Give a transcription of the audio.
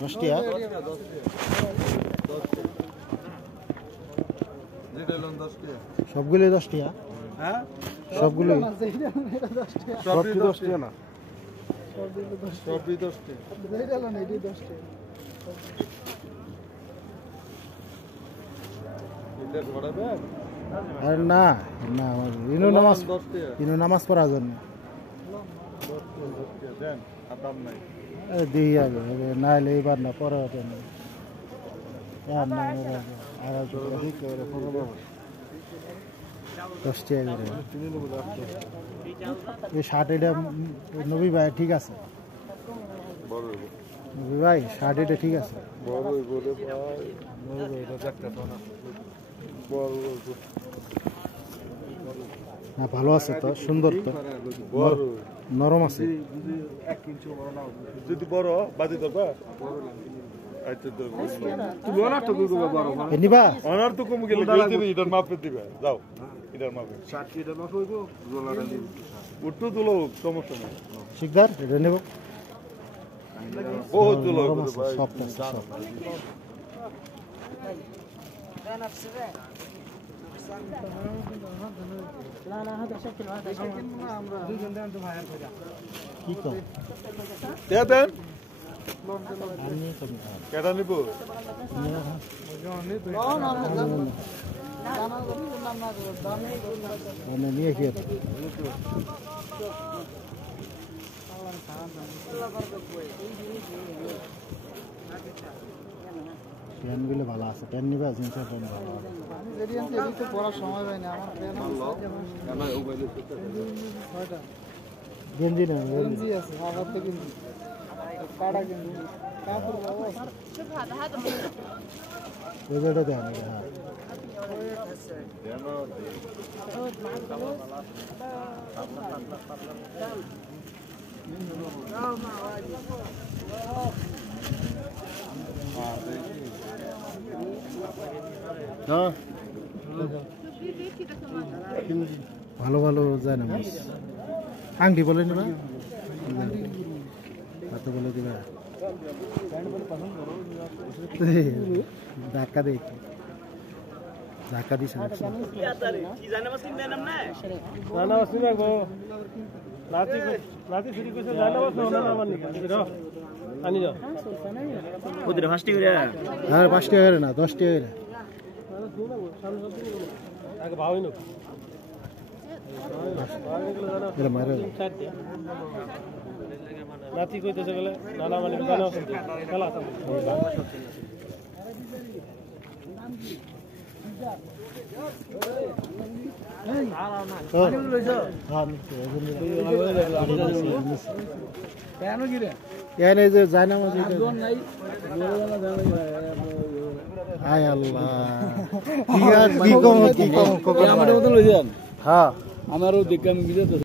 10 টাকা সবগুলো 10 টাকা। হ্যাঁ সবগুলো সবই 10 টাকা না, সবই 10 টাকা। এটা ধরাবে আর না না ইনো নামাজ পড়ার জন্য দেন আতাম নাই দিই আগে না হলে এবার না পরে হবে না। আর না আর 10 টাকা করে এই শার্ট এটা নবী ভাই ঠিক আছে, বড় নবী ভাই শার্ট এটা ঠিক আছে। বড় বলে ভাই নবী এটা দেখতে তো না বড় না ভালো আছে তো, সুন্দর তো, বড় নরম আছে। 1 ইঞ্চি বড় না যদি বড় বাদি দরবা আইতে দরবা তুমি অনার তো দুগো বড় নিবা অনার তো কম গেলে এটার মাপে দিবে যাও এটার মাপে 60 এটার মাপ হইবো জোলাটা দিবি উঠতো তুলো সমস্যা নেই শিকদার এটা নেব বহুত তুলো ভাই সব সব কি তো দেন কেডা নিব মানে নিয়ে কি প্যান্টগুলো ভালো আছে, প্যান্ট নিবে জিন্সের প্যান্ট ভালো আছে। গেঞ্জি না গেঞ্জি আছে আবার তো গেঞ্জি কাটা গেঞ্জি কাপড় ভালো আছে এটা দেন হ্যাঁ ভালো ভালো যায় না মাছ আংটি বলে নিবা কত বলে দিবা ধাক্কা দেই ধাক্কা দিছে হ্যাঁ 5 টাকা না 10 টাকা নাতি কইতেছে বলে নানা মানে জানা আছে খেলা আছে কেন কি রে এনে যে যায় না মাঝে আয় আল্লাহ কি আর কি কম আমাদের মতো লই যান। হ্যাঁ আমারও দেখে আমি বুঝাতে